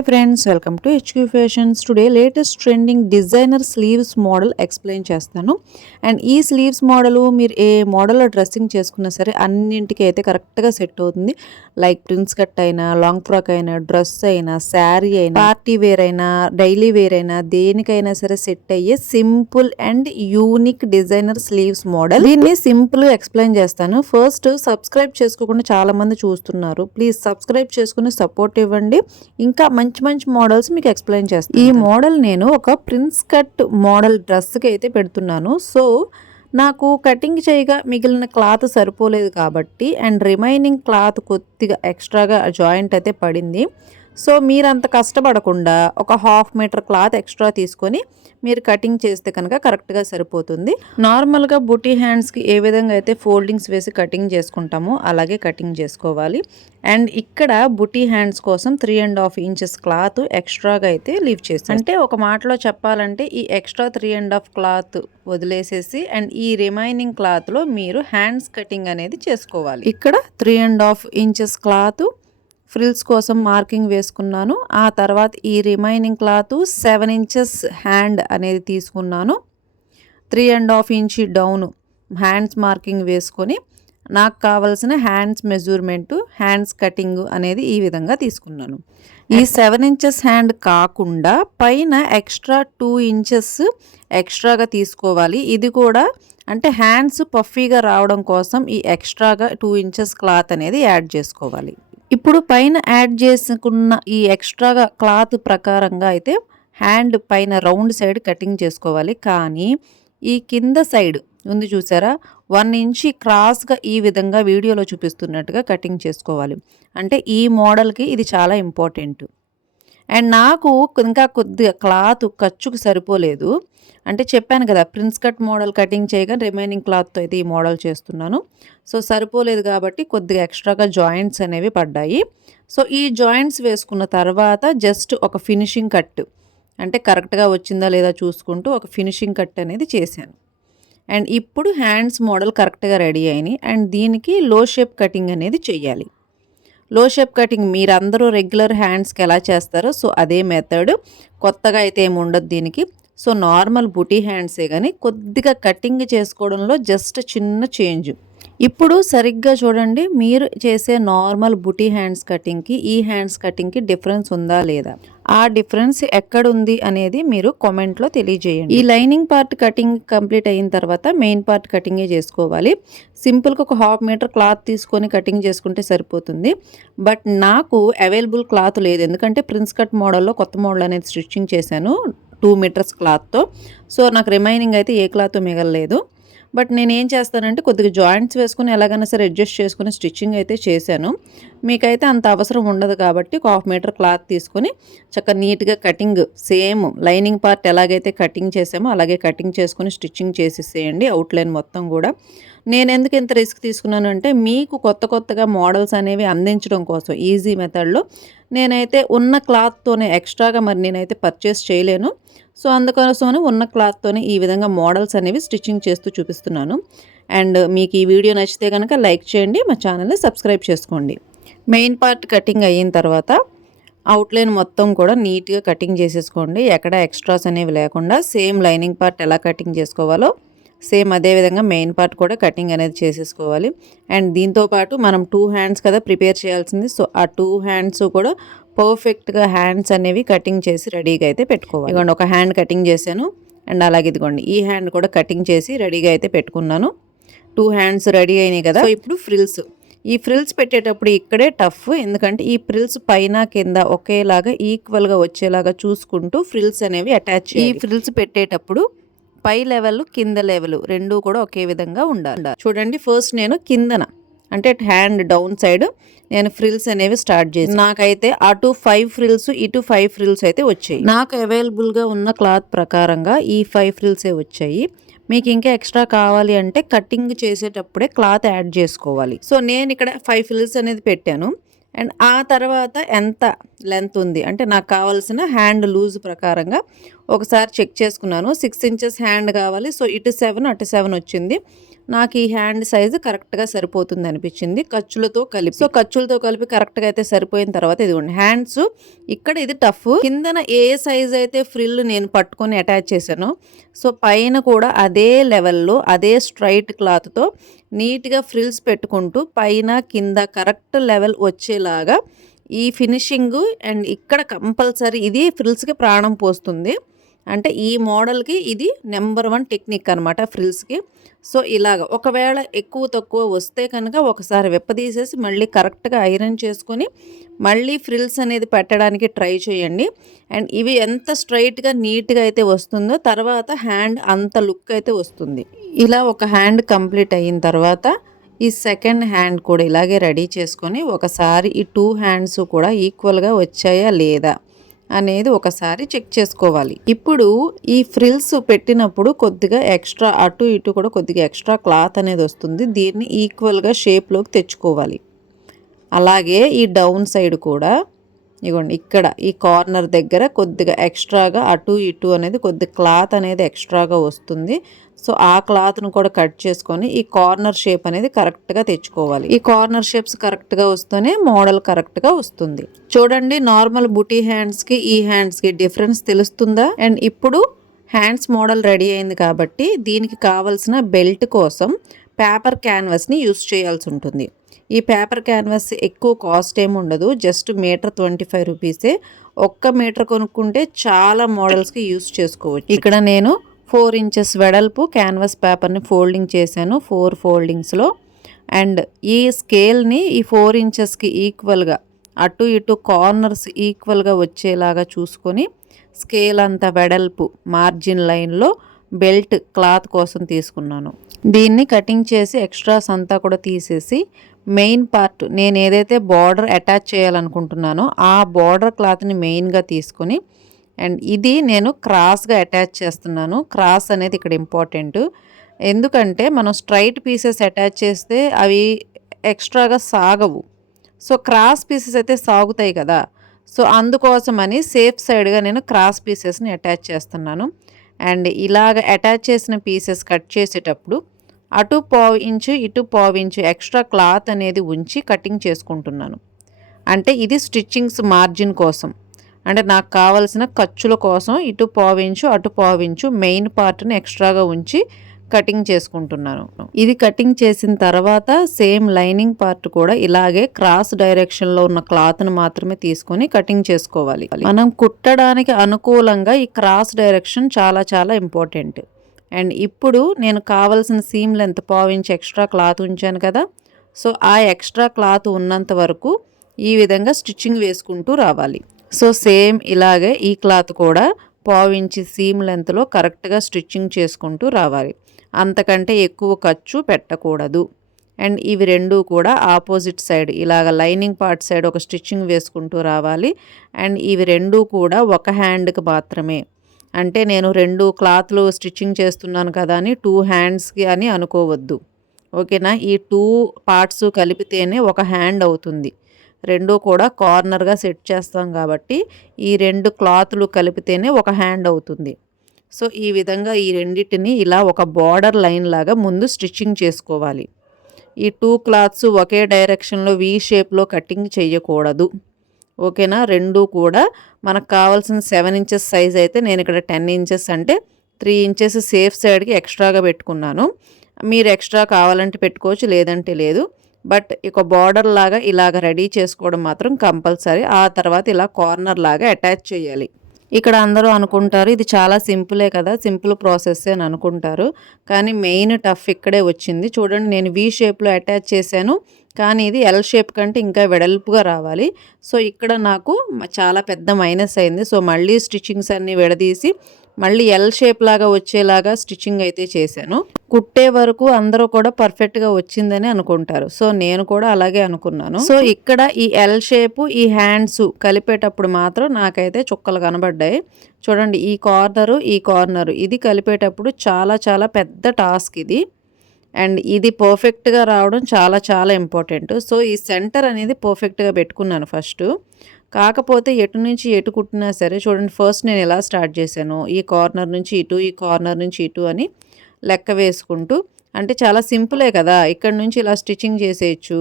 Hi friends, welcome to HQ fashions. Today latest trending designer sleeves model explain చేస్తాను. And ఈ sleeves model మీరు ఏ మోడల్లో dressing చేసుకున్నా సరే అన్నింటికి అయితే కరెక్ట్గా సెట్ అవుతుంది. లైక్ ప్రిన్స్ కట్ అయినా, లాంగ్ ఫ్రాక్ అయినా, డ్రెస్ అయినా, శారీ అయినా, పార్టీ వేర్ అయినా, డైలీ వేర్ అయినా, దేనికైనా సరే సెట్ అయ్యే simple and unique designer sleeves model. దీన్ని సింపుల్ ఎక్స్ప్లెయిన్ చేస్తాను. ఫస్ట్ సబ్స్క్రైబ్ చేసుకోకుండా చాలా మంది చూస్తున్నారు. ప్లీజ్ సబ్స్క్రైబ్ చేసుకుని సపోర్ట్ ఇవ్వండి. ఇంకా మంచి మంచి మోడల్స్ మీకు ఎక్స్ప్లెయిన్ చేస్తాను. ఈ మోడల్ నేను ఒక ప్రిన్స్ కట్ మోడల్ డ్రెస్కి అయితే పెడుతున్నాను. సో నాకు కటింగ్ చేయగా మిగిలిన క్లాత్ సరిపోలేదు కాబట్టి అండ్ రిమైనింగ్ క్లాత్ కొద్దిగా ఎక్స్ట్రాగా జాయింట్ అయితే పడింది. సో మీరు అంత కష్టపడకుండా ఒక 1/2 మీటర్ క్లాత్ ఎక్స్ట్రా తీసుకొని మీరు కటింగ్ చేస్తే కనుక కరెక్ట్గా సరిపోతుంది. నార్మల్గా బుటీ హ్యాండ్స్కి ఏ విధంగా అయితే ఫోల్డింగ్స్ వేసి కటింగ్ చేసుకుంటామో అలాగే కటింగ్ చేసుకోవాలి. అండ్ ఇక్కడ బుటీ హ్యాండ్స్ కోసం 3.5 ఇంచెస్ క్లాత్ ఎక్స్ట్రాగా అయితే లీవ్ చేస్తాను. అంటే ఒక మాటలో చెప్పాలంటే ఈ ఎక్స్ట్రా 3.5 క్లాత్ వదిలేసేసి అండ్ ఈ రిమైనింగ్ క్లాత్లో మీరు హ్యాండ్స్ కటింగ్ అనేది చేసుకోవాలి. ఇక్కడ 3.5 ఇంచెస్ క్లాత్ ఫ్రిల్స్ కోసం మార్కింగ్ వేసుకున్నాను. ఆ తర్వాత ఈ రిమైనింగ్ క్లాత్ 7 ఇంచెస్ హ్యాండ్ అనేది తీసుకున్నాను. 3.5 ఇంచ్ డౌన్ హ్యాండ్స్ మార్కింగ్ వేసుకొని నాకు కావాల్సిన హ్యాండ్స్ మెజర్మెంటు, హ్యాండ్స్ కటింగ్ అనేది ఈ విధంగా తీసుకున్నాను. ఈ 7 ఇంచెస్ హ్యాండ్ కాకుండా పైన ఎక్స్ట్రా 2 ఇంచెస్ ఎక్స్ట్రాగా తీసుకోవాలి. ఇది కూడా అంటే హ్యాండ్స్ పఫీగా రావడం కోసం ఈ ఎక్స్ట్రాగా 2 ఇంచెస్ క్లాత్ అనేది యాడ్ చేసుకోవాలి. ఇప్పుడు పైన యాడ్ చేసుకున్న ఈ ఎక్స్ట్రాగా క్లాత్ ప్రకారంగా అయితే హ్యాండ్ పైన రౌండ్ సైడ్ కటింగ్ చేసుకోవాలి. కానీ ఈ కింద సైడ్ ఉంది చూసారా, 1 ఇంచ్ క్రాస్గా ఈ విధంగా వీడియోలో చూపిస్తున్నట్టుగా కటింగ్ చేసుకోవాలి. అంటే ఈ మోడల్కి ఇది చాలా ఇంపార్టెంట్. అండ్ నాకు ఇంకా కొద్దిగా క్లాత్ ఖర్చుకు సరిపోలేదు. అంటే చెప్పాను కదా, ప్రిన్స్ కట్ మోడల్ కటింగ్ చేయగా రిమైనింగ్ క్లాత్తో అయితే ఈ మోడల్ చేస్తున్నాను. సో సరిపోలేదు కాబట్టి కొద్దిగా ఎక్స్ట్రాగా జాయింట్స్ అనేవి పడ్డాయి. సో ఈ జాయింట్స్ వేసుకున్న తర్వాత జస్ట్ ఒక ఫినిషింగ్ కట్, అంటే కరెక్ట్గా వచ్చిందా లేదా చూసుకుంటూ ఒక ఫినిషింగ్ కట్ అనేది చేశాను. అండ్ ఇప్పుడు హ్యాండ్స్ మోడల్ కరెక్ట్గా రెడీ అయినాయి. అండ్ దీనికి లో షేప్ కటింగ్ అనేది చెయ్యాలి. లో షేప్ కటింగ్ మీరందరూ రెగ్యులర్ హ్యాండ్స్కి ఎలా చేస్తారో సో అదే మెథడ్, కొత్తగా అయితే ఏమి ఉండదు దీనికి. సో నార్మల్ బుటీ హ్యాండ్సే కానీ కొద్దిగా కటింగ్ చేసుకోవడంలో జస్ట్ చిన్న చేంజ్. ఇప్పుడు సరిగ్గా చూడండి, మీరు చేసే నార్మల్ బుటీ హ్యాండ్స్ కటింగ్కి ఈ హ్యాండ్స్ కటింగ్కి డిఫరెన్స్ ఉందా లేదా, ఆ డిఫరెన్స్ ఎక్కడుంది అనేది మీరు కామెంట్లో తెలియజేయండి. ఈ లైనింగ్ పార్ట్ కటింగ్ కంప్లీట్ అయిన తర్వాత మెయిన్ పార్ట్ కటింగే చేసుకోవాలి. సింపుల్గా ఒక 1/2 మీటర్ క్లాత్ తీసుకొని కటింగ్ చేసుకుంటే సరిపోతుంది. బట్ నాకు అవైలబుల్ క్లాత్ లేదు, ఎందుకంటే ప్రిన్స్ కట్ మోడల్లో కొత్త మోడల్ అనేది స్టిచ్చింగ్ చేశాను 2 మీటర్స్ క్లాత్తో. సో నాకు రిమైనింగ్ అయితే ఏ క్లాత్ మిగలలేదు. బట్ నేను ఏం చేస్తానంటే కొద్దిగా జాయింట్స్ వేసుకుని ఎలాగైనా సరే అడ్జస్ట్ చేసుకుని స్టిచ్చింగ్ అయితే చేశాను. మీకైతే అంత అవసరం ఉండదు కాబట్టి ఒక 1/2 మీటర్ క్లాత్ తీసుకొని చక్కగా నీట్గా కటింగ్, సేమ్ లైనింగ్ పార్ట్ ఎలాగైతే కటింగ్ చేసామో అలాగే కటింగ్ చేసుకుని స్టిచ్చింగ్ చేసేసేయండి అవుట్లైన్ మొత్తం కూడా. నేను ఎందుకు ఇంత రిస్క్ తీసుకున్నాను అంటే మీకు కొత్తగా మోడల్స్ అనేవి అందించడం కోసం ఈజీ మెథడ్లో నేనైతే ఉన్న క్లాత్తోనే ఎక్స్ట్రాగా మరి నేనైతే పర్చేస్ చేయలేను. సో అందుకోసమని ఉన్న క్లాత్తోనే ఈ విధంగా మోడల్స్ అనేవి స్టిచ్చింగ్ చేస్తూ చూపిస్తున్నాను. అండ్ మీకు ఈ వీడియో నచ్చితే కనుక లైక్ చేయండి, మా ఛానల్ని సబ్స్క్రైబ్ చేసుకోండి. మెయిన్ పార్ట్ కటింగ్ అయిన తర్వాత అవుట్లైన్ మొత్తం కూడా నీట్గా కటింగ్ చేసేసుకోండి, ఎక్కడ ఎక్స్ట్రాస్ అనేవి లేకుండా. సేమ్ లైనింగ్ పార్ట్ ఎలా కటింగ్ చేసుకోవాలో సేమ్ అదేవిధంగా మెయిన్ పార్ట్ కూడా కటింగ్ అనేది చేసేసుకోవాలి. అండ్ దీంతోపాటు మనం 2 హ్యాండ్స్ కదా ప్రిపేర్ చేయాల్సింది. సో ఆ 2 హ్యాండ్స్ కూడా పర్ఫెక్ట్గా హ్యాండ్స్ అనేవి కటింగ్ చేసి రెడీగా అయితే పెట్టుకోవాలి. ఇదిగోండి ఒక హ్యాండ్ కటింగ్ చేశాను. అండ్ అలాగే ఇదిగోండి ఈ హ్యాండ్ కూడా కటింగ్ చేసి రెడీగా అయితే పెట్టుకున్నాను. 2 హ్యాండ్స్ రెడీ అయినాయి కదా. సో ఇప్పుడు ఫ్రిల్స్, ఈ ఫ్రిల్స్ పెట్టేటప్పుడు ఇక్కడే టఫ్, ఎందుకంటే ఈ ఫ్రిల్స్ పైన కింద ఒకేలాగా ఈక్వల్గా వచ్చేలాగా చూసుకుంటూ ఫ్రిల్స్ అనేవి అటాచ్. ఈ ఫ్రిల్స్ పెట్టేటప్పుడు పై లెవెల్ కింద లెవెల్ రెండూ కూడా ఒకే విధంగా ఉండాలి. చూడండి, ఫస్ట్ నేను కిందన అంటే హ్యాండ్ డౌన్ సైడ్ నేను ఫ్రిల్స్ అనేవి స్టార్ట్ చేసి నాకైతే అటు 5 ఫ్రిల్స్ ఇటు 5 ఫ్రిల్స్ అయితే వచ్చాయి. నాకు అవైలబుల్గా ఉన్న క్లాత్ ప్రకారంగా ఈ 5 ఫ్రిల్సే వచ్చాయి. మీకు ఇంకా ఎక్స్ట్రా కావాలి అంటే కటింగ్ చేసేటప్పుడే క్లాత్ యాడ్ చేసుకోవాలి. సో నేను ఇక్కడ 5 ఫ్రిల్స్ అనేది పెట్టాను. అండ్ ఆ తర్వాత ఎంత లెంత్ ఉంది అంటే నాకు కావాల్సిన హ్యాండ్ లూజ్ ప్రకారంగా ఒకసారి చెక్ చేసుకున్నాను. 6 ఇంచెస్ హ్యాండ్ కావాలి. సో ఇటు 7 అటు 7 వచ్చింది. నాకు ఈ హ్యాండ్ సైజు కరెక్ట్గా సరిపోతుంది అనిపించింది ఖర్చులతో కలిపి. సో ఖర్చులతో కలిపి కరెక్ట్గా అయితే సరిపోయిన తర్వాత ఇదిగోండి హ్యాండ్స్ ఇక్కడ ఇది టఫ్. కిందన ఏ సైజ్ అయితే ఫ్రిల్ నేను పట్టుకొని అటాచ్ చేశానో సో పైన కూడా అదే లెవెల్లో అదే స్ట్రైట్ క్లాత్తో నీట్గా ఫ్రిల్స్ పెట్టుకుంటూ పైన కింద కరెక్ట్ లెవెల్ వచ్చేలాగా ఈ ఫినిషింగ్. అండ్ ఇక్కడ కంపల్సరీ ఇది ఫ్రిల్స్కి ప్రాణం పోస్తుంది. అంటే ఈ మోడల్కి ఇది నెంబర్ 1 టెక్నిక్ అనమాట ఫ్రిల్స్కి. సో ఇలాగ ఒకవేళ ఎక్కువ తక్కువ వస్తే కనుక ఒకసారి విప్పదీసేసి మళ్ళీ కరెక్ట్గా ఐరన్ చేసుకొని మళ్ళీ ఫ్రిల్స్ అనేది పెట్టడానికి ట్రై చేయండి. అండ్ ఇవి ఎంత స్ట్రైట్గా నీట్గా అయితే వస్తుందో తర్వాత హ్యాండ్ అంత లుక్ అయితే వస్తుంది. ఇలా ఒక హ్యాండ్ కంప్లీట్ అయిన తర్వాత ఈ సెకండ్ హ్యాండ్ కూడా ఇలాగే రెడీ చేసుకొని ఒకసారి ఈ 2 హ్యాండ్స్ కూడా ఈక్వల్గా వచ్చాయా లేదా అనేది ఒకసారి చెక్ చేసుకోవాలి. ఇప్పుడు ఈ ఫ్రిల్స్ పెట్టినప్పుడు కొద్దిగా ఎక్స్ట్రా అటు ఇటు కూడా కొద్దిగా ఎక్స్ట్రా క్లాత్ అనేది వస్తుంది. దీన్ని ఈక్వల్గా షేప్లోకి తెచ్చుకోవాలి. అలాగే ఈ డౌన్ సైడ్ కూడా ఇగోండి ఇక్కడ ఈ కార్నర్ దగ్గర కొద్దిగా ఎక్స్ట్రాగా అటు ఇటు అనేది కొద్ది క్లాత్ అనేది ఎక్స్ట్రాగా వస్తుంది. సో ఆ క్లాత్ను కూడా కట్ చేసుకొని ఈ కార్నర్ షేప్ అనేది కరెక్ట్గా తెచ్చుకోవాలి. ఈ కార్నర్ షేప్స్ కరెక్ట్గా వస్తేనే మోడల్ కరెక్ట్గా వస్తుంది. చూడండి నార్మల్ బుటీ హ్యాండ్స్కి ఈ హ్యాండ్స్కి డిఫరెన్స్ తెలుస్తుందా? అండ్ ఇప్పుడు హ్యాండ్స్ మోడల్ రెడీ అయింది కాబట్టి దీనికి కావాల్సిన బెల్ట్ కోసం పేపర్ క్యాన్వాస్ని యూస్ చేయాల్సి ఉంటుంది. ఈ పేపర్ క్యాన్వాస్ ఎక్కువ కాస్ట్ ఏమి ఉండదు, జస్ట్ మీటర్ 25 రూపీసే. ఒక్క మీటర్ కొనుక్కుంటే చాలా మోడల్స్కి యూస్ చేసుకోవచ్చు. ఇక్కడ నేను 4 ఇంచెస్ వెడల్పు క్యాన్వాస్ పేపర్ని ఫోల్డింగ్ చేశాను 4 ఫోల్డింగ్స్లో. అండ్ ఈ స్కేల్ని ఈ 4 ఇంచెస్కి ఈక్వల్గా అటు ఇటు కార్నర్స్ ఈక్వల్గా వచ్చేలాగా చూసుకొని స్కేల్ అంతా వెడల్పు మార్జిన్ లైన్లో బెల్ట్ క్లాత్ కోసం తీసుకున్నాను. దీన్ని కటింగ్ చేసి ఎక్స్ట్రాస్ అంతా కూడా తీసేసి మెయిన్ పార్ట్ నేను ఏదైతే బార్డర్ అటాచ్ చేయాలనుకుంటున్నానో ఆ బార్డర్ క్లాత్ని మెయిన్గా తీసుకొని అండ్ ఇది నేను క్రాస్గా అటాచ్ చేస్తున్నాను. క్రాస్ అనేది ఇక్కడ ఇంపార్టెంట్. ఎందుకంటే మనం స్ట్రైట్ పీసెస్ అటాచ్ చేస్తే అవి ఎక్స్ట్రాగా సాగవు. సో క్రాస్ పీసెస్ అయితే సాగుతాయి కదా. సో అందుకోసమని సేఫ్ సైడ్గా నేను క్రాస్ పీసెస్ని అటాచ్ చేస్తున్నాను. అండ్ ఇలాగ అటాచ్ చేసిన పీసెస్ కట్ చేసేటప్పుడు అటు 1/4 ఇంచు ఇటు 1/4 ఇంచు ఎక్స్ట్రా క్లాత్ అనేది ఉంచి కటింగ్ చేసుకుంటున్నాను. అంటే ఇది స్టిచ్చింగ్స్ మార్జిన్ కోసం, అంటే నాకు కావాల్సిన ఖర్చుల కోసం ఇటు 1/4 ఇంచు అటు 1/4 ఇంచు మెయిన్ పార్ట్ని ఎక్స్ట్రాగా ఉంచి కటింగ్ చేసుకుంటున్నాను. ఇది కటింగ్ చేసిన తర్వాత సేమ్ లైనింగ్ పార్ట్ కూడా ఇలాగే క్రాస్ డైరెక్షన్లో ఉన్న క్లాత్ను మాత్రమే తీసుకొని కటింగ్ చేసుకోవాలి. మనం కుట్టడానికి అనుకూలంగా ఈ క్రాస్ డైరెక్షన్ చాలా చాలా ఇంపార్టెంట్. అండ్ ఇప్పుడు నేను కావాల్సిన seam length 1/4 inch extra cloth ఉంచాను కదా. సో ఆ ఎక్స్ట్రా క్లాత్ ఉన్నంత వరకు ఈ విధంగా స్టిచ్చింగ్ వేసుకుంటూ రావాలి. సో సేమ్ ఇలాగే ఈ క్లాత్ కూడా 1/4 ఇంచ్ సీమ్ లెంత్లో కరెక్ట్గా స్టిచ్చింగ్ చేసుకుంటూ రావాలి. అంతకంటే ఎక్కువ ఖర్చు పెట్టకూడదు. అండ్ ఇవి రెండు కూడా ఆపోజిట్ సైడ్ ఇలాగ లైనింగ్ పార్ట్ సైడ్ ఒక స్టిచ్చింగ్ వేసుకుంటూ రావాలి. అండ్ ఇవి రెండు కూడా ఒక హ్యాండ్కి మాత్రమే, అంటే నేను 2 క్లాత్లు స్టిచ్చింగ్ చేస్తున్నాను కదా అని 2 హ్యాండ్స్కి అని అనుకోవద్దు. ఓకేనా? ఈ 2 పార్ట్స్ కలిపితేనే ఒక హ్యాండ్ అవుతుంది. 2 కూడా కార్నర్గా సెట్ చేస్తాం కాబట్టి ఈ 2 క్లాత్లు కలిపితేనే ఒక హ్యాండ్ అవుతుంది. సో ఈ విధంగా ఈ రెండింటిని ఇలా ఒక బార్డర్ లైన్ లాగా ముందు స్టిచ్చింగ్ చేసుకోవాలి. ఈ 2 క్లాత్స్ ఒకే డైరెక్షన్లో వీ షేప్లో కటింగ్ చేయకూడదు. ఓకేనా? 2 కూడా మనకు కావాల్సిన 7 ఇంచెస్ సైజ్ అయితే నేను ఇక్కడ 10 ఇంచెస్ అంటే 3 ఇంచెస్ సేఫ్ సైడ్కి ఎక్స్ట్రాగా పెట్టుకున్నాను. మీరు ఎక్స్ట్రా కావాలంటే పెట్టుకోవచ్చు, లేదంటే లేదు. బట్ ఇక బార్డర్ లాగా ఇలాగ రెడీ చేసుకోవడం మాత్రం కంపల్సరీ. ఆ తర్వాత ఇలా కార్నర్ లాగా అటాచ్ చేయాలి. ఇక్కడ అందరూ అనుకుంటారు ఇది చాలా సింపులే కదా, సింపుల్ ప్రాసెస్ అని అనుకుంటారు. కానీ మెయిన్ టఫ్ ఇక్కడే వచ్చింది. చూడండి నేను వీ షేప్లో అటాచ్ చేశాను, కానీ ఇది ఎల్ షేప్ కంటే ఇంకా వెడల్పుగా రావాలి. సో ఇక్కడ నాకు చాలా పెద్ద మైనస్ అయింది. సో మళ్ళీ స్టిచ్చింగ్స్ అన్నీ విడదీసి మళ్ళీ ఎల్ షేప్ లాగా వచ్చేలాగా స్టిచ్చింగ్ అయితే చేశాను. కుట్టే వరకు అందరూ కూడా పర్ఫెక్ట్గా వచ్చిందని అనుకుంటారు. సో నేను కూడా అలాగే అనుకున్నాను. సో ఇక్కడ ఈ ఎల్ షేపు ఈ హ్యాండ్స్ కలిపేటప్పుడు మాత్రం నాకైతే చుక్కలు కనబడ్డాయి. చూడండి ఈ కార్నరు ఇది కలిపేటప్పుడు చాలా చాలా పెద్ద టాస్క్ ఇది. అండ్ ఇది పర్ఫెక్ట్గా రావడం చాలా చాలా ఇంపార్టెంట్. సో ఈ సెంటర్ అనేది పర్ఫెక్ట్గా పెట్టుకున్నాను ఫస్ట్. కాకపోతే ఎటు నుంచి ఎటు కుట్టినా సరే చూడండి, ఫస్ట్ నేను ఎలా స్టార్ట్ చేశాను, ఈ కార్నర్ నుంచి ఇటు, ఈ కార్నర్ నుంచి ఇటు అని లెక్క వేసుకుంటూ అంటే చాలా సింపులే కదా! ఇక్కడి నుంచి ఇలా స్టిచ్చింగ్ చేసేయొచ్చు.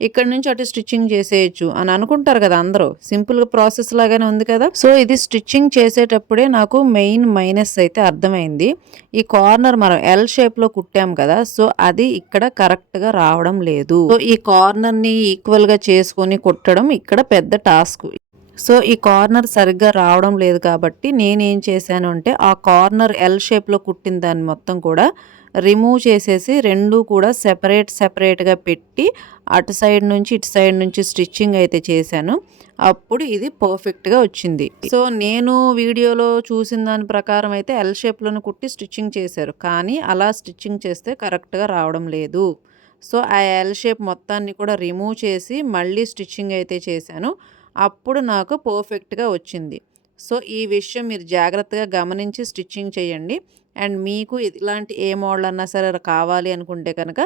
ఇక్కడి నుంచి అటు స్టిచ్చింగ్ చేసేయొచ్చు అని అనుకుంటారు కదా అందరూ. సింపుల్‌గా ప్రాసెస్ లాగానే ఉంది కదా! సో, ఇది స్టిచ్చింగ్ చేసేటప్పుడే నాకు మెయిన్ మైనస్ అయితే అర్థమైంది. ఈ కార్నర్ మనం ఎల్ షేప్‌లో కుట్టాం కదా! సో, అది ఇక్కడ కరెక్ట్‌గా రావడం లేదు. సో, ఈ కార్నర్‌ని ఈక్వల్‌గా చేసుకొని కుట్టడం ఇక్కడ పెద్ద టాస్క్. సో, ఈ కార్నర్ సరిగ్గా రావడం లేదు కాబట్టి నేనేం చేశాను అంటే, ఆ కార్నర్ ఎల్ షేప్‌లో కుట్టిన దాన్ని మొత్తం కూడా రిమూవ్ చేసేసి 2 కూడా సెపరేట్‌గా పెట్టి అటు సైడ్ నుంచి, ఇటు సైడ్ నుంచి స్టిచ్చింగ్ అయితే చేశాను. అప్పుడు ఇది పర్ఫెక్ట్‌గా వచ్చింది. సో, నేను వీడియోలో చూసిన దాని ప్రకారం అయితే ఎల్ షేప్‌లోనే కుట్టి స్టిచ్చింగ్ చేశారు. కానీ అలా స్టిచ్చింగ్ చేస్తే కరెక్ట్‌గా రావడం లేదు. సో, ఆ ఎల్ షేప్ మొత్తాన్ని కూడా రిమూవ్ చేసి మళ్ళీ స్టిచ్చింగ్ అయితే చేశాను. అప్పుడు నాకు పర్ఫెక్ట్‌గా వచ్చింది. సో, ఈ విషయం మీరు జాగ్రత్తగా గమనించి స్టిచ్చింగ్ చేయండి. అండ్ మీకు ఇలాంటి ఏ మోడల్ అన్నా సరే కావాలి అనుకుంటే కనుక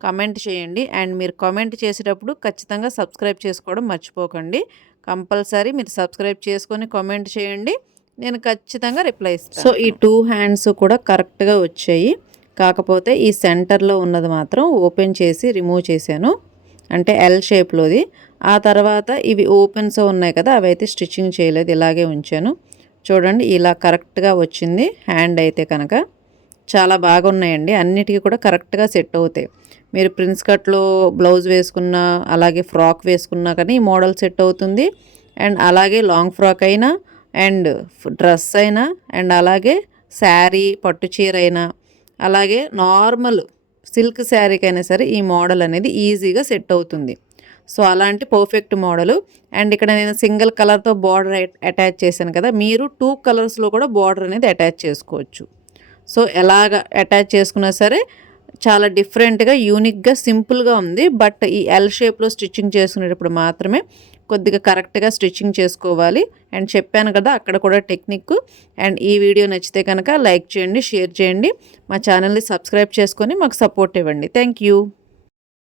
కమెంట్ చేయండి. అండ్ మీరు కామెంట్ చేసేటప్పుడు ఖచ్చితంగా సబ్స్క్రైబ్ చేసుకోవడం మర్చిపోకండి. కంపల్సరీ మీరు సబ్స్క్రైబ్ చేసుకొని కామెంట్ చేయండి. నేను ఖచ్చితంగా రిప్లై ఇస్తాను. సో, ఈ 2 హ్యాండ్స్ కూడా కరెక్ట్‌గా వచ్చాయి. కాకపోతే ఈ సెంటర్‌లో ఉన్నది మాత్రం ఓపెన్ చేసి రిమూవ్ చేశాను. అంటే ఎల్ షేప్‌లోది. ఆ తర్వాత ఇవి ఓపెన్స్ ఉన్నాయి కదా! అవైతే స్టిచ్చింగ్ చేయలేదు. ఇలాగే ఉంచాను. చూడండి ఇలా కరెక్ట్‌గా వచ్చింది హ్యాండ్ అయితే కనుక. చాలా బాగున్నాయండి. అన్నిటికి కూడా కరెక్ట్‌గా సెట్ అవుతాయి. మీరు ప్రిన్స్ కట్‌లో బ్లౌజ్ వేసుకున్నా, అలాగే ఫ్రాక్ వేసుకున్నా కానీ ఈ మోడల్ సెట్ అవుతుంది. అండ్ అలాగే లాంగ్ ఫ్రాక్ అయినా, అండ్ డ్రెస్ అయినా, అండ్ అలాగే శారీ, పట్టు చీర అయినా, అలాగే నార్మల్ సిల్క్ శారీకైనా సరే ఈ మోడల్ అనేది ఈజీగా సెట్ అవుతుంది. సో, అలాంటి పర్ఫెక్ట్ మోడలు. అండ్ ఇక్కడ నేను సింగిల్ కలర్‌తో బార్డర్ అటాచ్ చేశాను కదా! మీరు 2 కలర్స్‌లో కూడా బార్డర్ అనేది అటాచ్ చేసుకోవచ్చు. సో, ఎలాగ అటాచ్ చేసుకున్నా సరే చాలా డిఫరెంట్‌గా, యూనిక్‌గా, సింపుల్‌గా ఉంది. బట్ ఈ ఎల్ షేప్‌లో స్టిచ్చింగ్ చేసుకునేటప్పుడు మాత్రమే కొద్దిగా కరెక్ట్‌గా స్టిచ్చింగ్ చేసుకోవాలి. అండ్ చెప్పాను కదా అక్కడ కూడా టెక్నిక్. అండ్ ఈ వీడియో నచ్చితే కనుక లైక్ చేయండి, షేర్ చేయండి. మా ఛానల్‌ని సబ్స్క్రైబ్ చేసుకొని మాకు సపోర్ట్ ఇవ్వండి. Thank you.